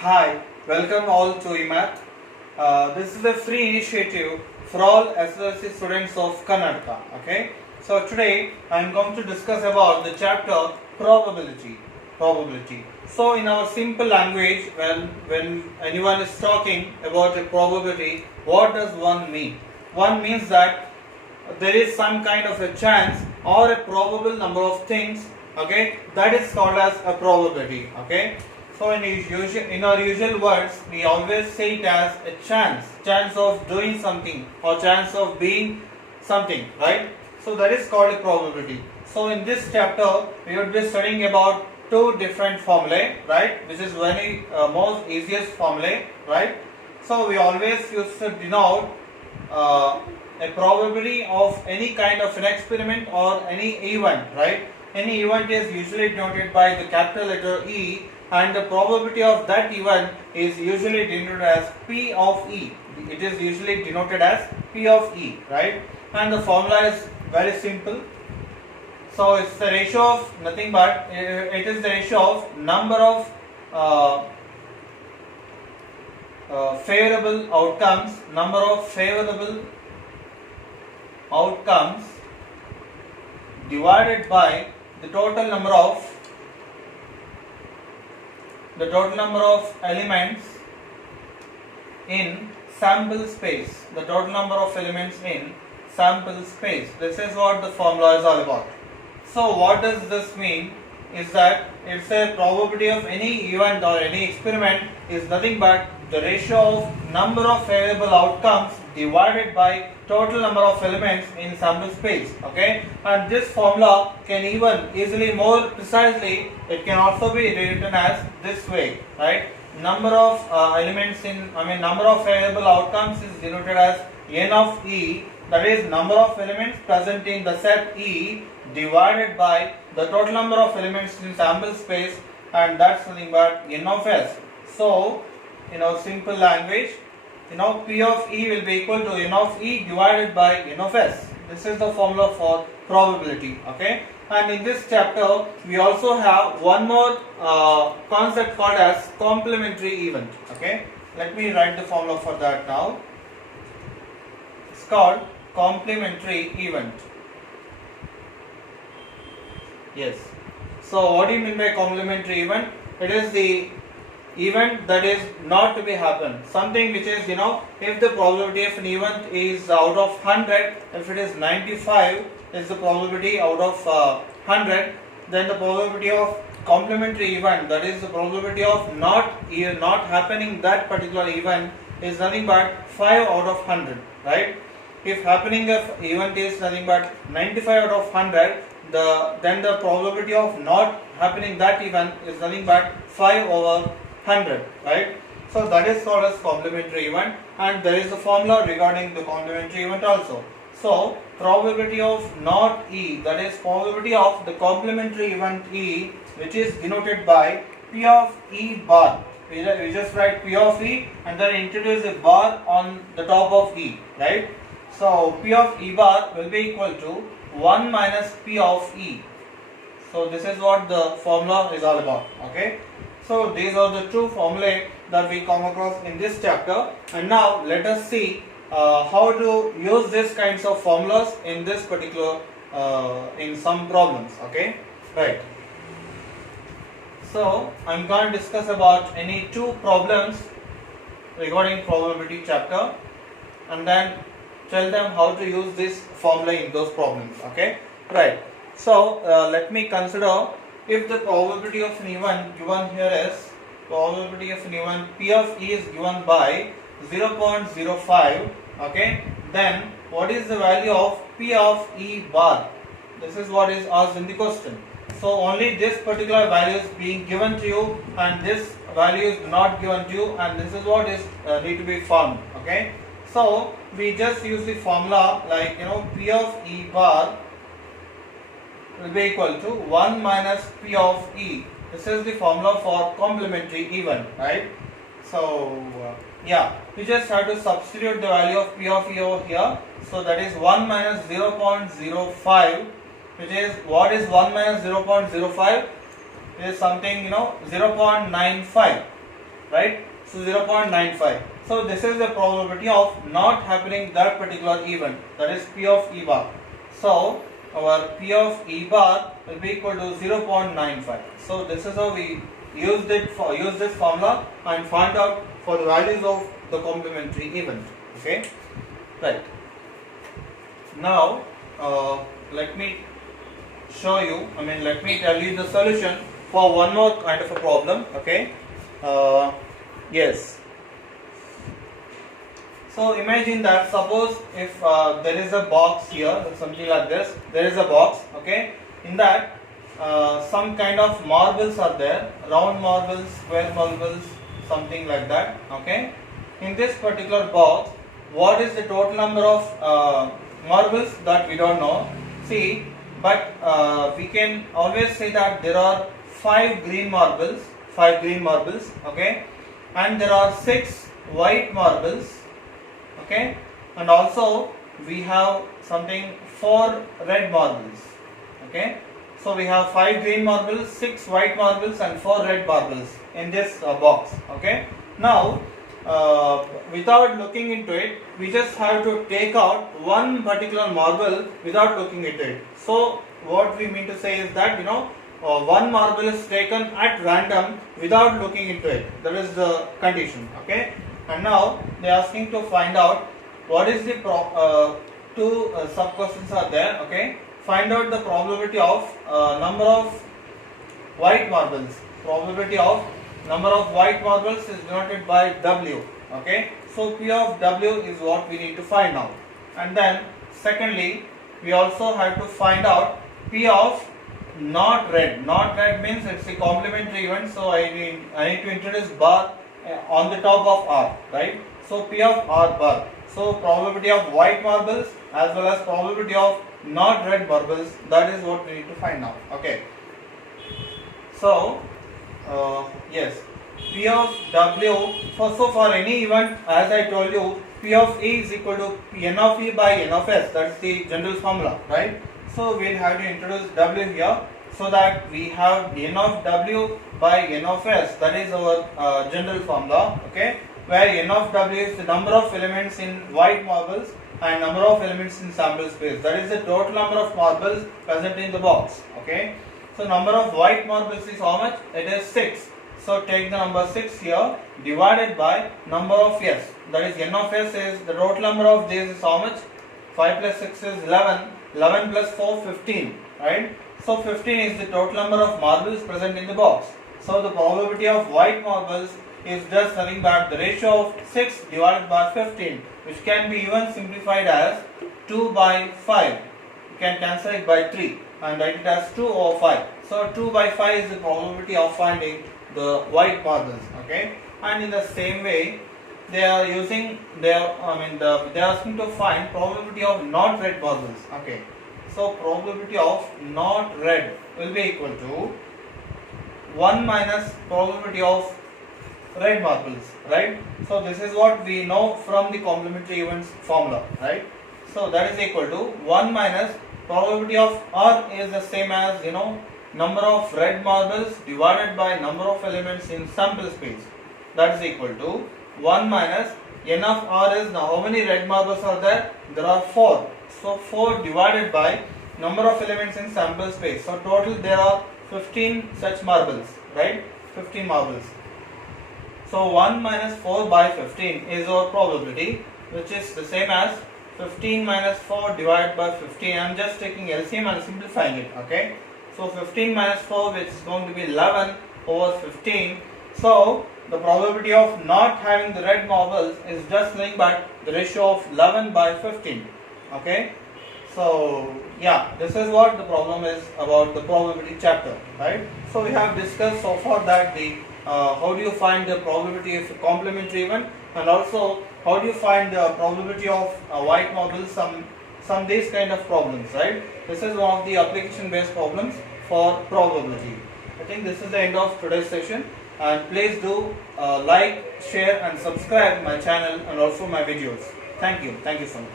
Hi, welcome all to EMAT. This is a free initiative for all SSLC students of Karnataka. Okay, so today I am going to discuss about the chapter probability. Probability. So in our simple language, when anyone is talking about a probability, what does one mean? One means that there is some kind of a chance or a probable number of things, okay, that is called as a probability. Okay, so in our usual words we always say it as a chance of doing something or chance of being something, right? So that is called a probability. So in this chapter we would be studying about two different formulae, right, which is very most easiest formulae, right? So we always used to denote a probability of any kind of an experiment or any event, right? Any event is usually denoted by the capital letter E, and the probability of that event is usually denoted as P of E. It is usually denoted as P of E, right? And the formula is very simple. So it's the ratio of nothing but it is the ratio of number of favorable outcomes, number of favorable outcomes divided by the total number of elements in sample space. The total number of elements in sample space. This is what the formula is all about. So what does this mean? Is that it's a probability of any event or any experiment is nothing but the ratio of number of favorable outcomes divided by total number of elements in sample space. Okay, and this formula can even easily, more precisely, it can also be written as this way, right? Number of number of favorable outcomes is denoted as n of E, that is number of elements present in the set E divided by the total number of elements in sample space, and that's nothing but n of S. So simple language, P of E will be equal to n of E divided by n of S. This is the formula for probability. Okay, and in this chapter we also have one more concept called as complementary event. Okay, let me write the formula for that now. It's called complementary event. Yes. So what do you mean by complementary event? It is the event that is not to be happen. Something which is, if the probability of an event is out of 100, if it is 95 is the probability out of 100, then the probability of complementary event, that is the probability of not happening that particular event, is nothing but 5 out of 100, right? If happening of event is nothing but 95 out of 100, then the probability of not happening that event is nothing but 5 over 100, right? So that is called as complementary event, and there is a formula regarding the complementary event also. So probability of not E, that is probability of the complementary event E, which is denoted by P of E bar. We just write P of E and then introduce a bar on the top of E, right? So P of E bar will be equal to 1 minus P of E. So this is what the formula is all about. Okay, so these are the two formulae that we come across in this chapter, and now let us see how to use these kinds of formulas in this particular in some problems. Okay, right. So I'm going to discuss about any two problems regarding probability chapter, and then tell them how to use this formula in those problems. Okay, right. So let me consider, if the probability of an event given here is probability of an event P of E is given by 0.05, okay, then what is the value of P of E bar? This is what is asked in the question. So only this particular value is being given to you, and this value is not given to you, and this is what is need to be found. Okay, so we just use the formula like P of E bar will be equal to 1 minus P of E. This is the formula for complementary event, right? So we just have to substitute the value of P of E over here. So that is 1 minus 0.05, which is, what is 1 minus 0.05? It is something 0.95. right? So 0.95. So this is the probability of not happening that particular event, that is P of E bar. So our P of E bar will be equal to 0.95. So this is how we use this formula and find out for the values of the complementary event. Okay, right. Now let me show you, let me tell you the solution for one more kind of a problem. Okay, yes. So imagine that, suppose if there is a box here, something like this, there is a box, okay, in that some kind of marbles are there, round marbles, square marbles, something like that, okay. In this particular box, what is the total number of marbles, that we don't know. See, but we can always say that there are 5 green marbles, okay, and there are 6 white marbles, okay, and also we have something 4 red marbles, okay. So we have 5 green marbles, 6 white marbles and 4 red marbles in this box, okay. Now without looking into it, we just have to take out one particular marble without looking into it. So what we mean to say is that, one marble is taken at random without looking into it. That is the condition, okay. And now they are asking to find out what is the two sub questions are there, okay. Find out the probability of number of white marbles. Probability of number of white marbles is denoted by W, okay. So P of W is what we need to find out. And then secondly, we also have to find out P of not red. Not red means it's a complementary event, so I need to introduce bar on the top of R, right? So P of R bar. So probability of white marbles as well as probability of not red marbles, that is what we need to find out, okay. So yes, P of W, so for any event, as I told you, P of E is equal to N of E by N of S, that's the general formula, right? So we'll have to introduce W here, so that we have N of W by N of S, that is our general formula, okay, where N of W is the number of elements in white marbles and number of elements in sample space, that is the total number of marbles present in the box, okay. So number of white marbles is how much? It is 6. So take the number 6 here divided by number of S, that is N of S is the total number of these is how much? 5 plus 6 is 11, 11 plus 4 15, right? So 15 is the total number of marbles present in the box. So the probability of white marbles is just nothing but the ratio of 6 divided by 15, which can be even simplified as 2 by 5. You can cancel it by 3 and write it as 2 over 5. So 2 by 5 is the probability of finding the white marbles, okay. And in the same way, they are using they are asking to find probability of not red marbles, okay. So probability of not red will be equal to 1 minus probability of red marbles, right? So this is what we know from the complementary events formula, right? So that is equal to 1 minus probability of R is the same as, number of red marbles divided by number of elements in sample space. That is equal to 1 minus N of R is, now how many red marbles are there? There are 4. So 4 divided by number of elements in sample space. So total there are 15 such marbles, right? 15 marbles. So 1 minus 4 by 15 is our probability, which is the same as 15 minus 4 divided by 15. I am just taking LCM and simplifying it, okay. So 15 minus 4, which is going to be 11 over 15. So the probability of not having the red marbles is just nothing but the ratio of 11 by 15, okay. So yeah, this is what the problem is about the probability chapter, right? So we have discussed so far that the how do you find the probability of a complementary event, and also how do you find the probability of white marbles, some these kind of problems, right? This is one of the application based problems for probability. I think this is the end of today's session, and please do like, share and subscribe my channel and also my videos. Thank you so much.